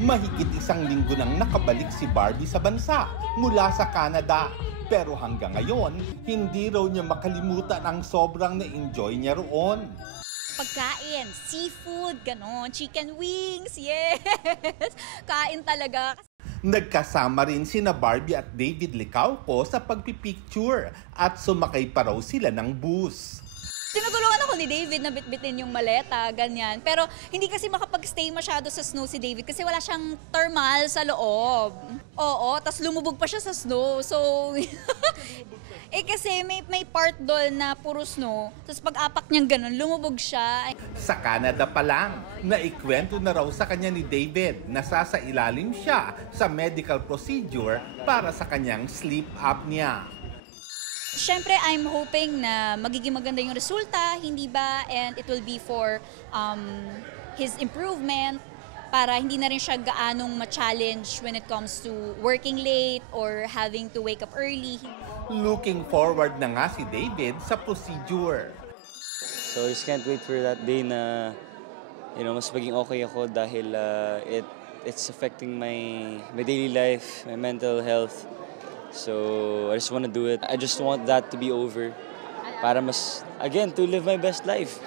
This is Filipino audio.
Mahigit isang linggo nang nakabalik si Barbie sa bansa mula sa Canada. Pero hanggang ngayon, hindi raw niya makalimutan ang sobrang na-enjoy niya roon. Pagkain, seafood, ganon, chicken wings, yes! Kain talaga. Nagkasama rin sina Barbie at David Licauco sa pagpipicture at sumakay pa raw sila ng bus. Tinutulungan ako ni David na bitbitin yung maleta, ganyan. Pero hindi kasi makapag-stay masyado sa snow si David kasi wala siyang thermal sa loob. Oo, tas lumubog pa siya sa snow. So, kasi may part doon na puro snow. Tapos pag-apak niyang ganun, lumubog siya. Sa Canada pa lang, naikwento na raw sa kanya ni David na sasailalim siya sa medical procedure para sa kanyang sleep apnea. Siyempre, I'm hoping na magiging maganda yung resulta, hindi ba? And it will be for his improvement para hindi na rin siya gaanong ma-challenge when it comes to working late or having to wake up early. Looking forward na nga si David sa procedure. So I just can't wait for that day na mas maging okay ako dahil it's affecting my daily life, my mental health. So I just want to do it. I just want that to be over para to live my best life.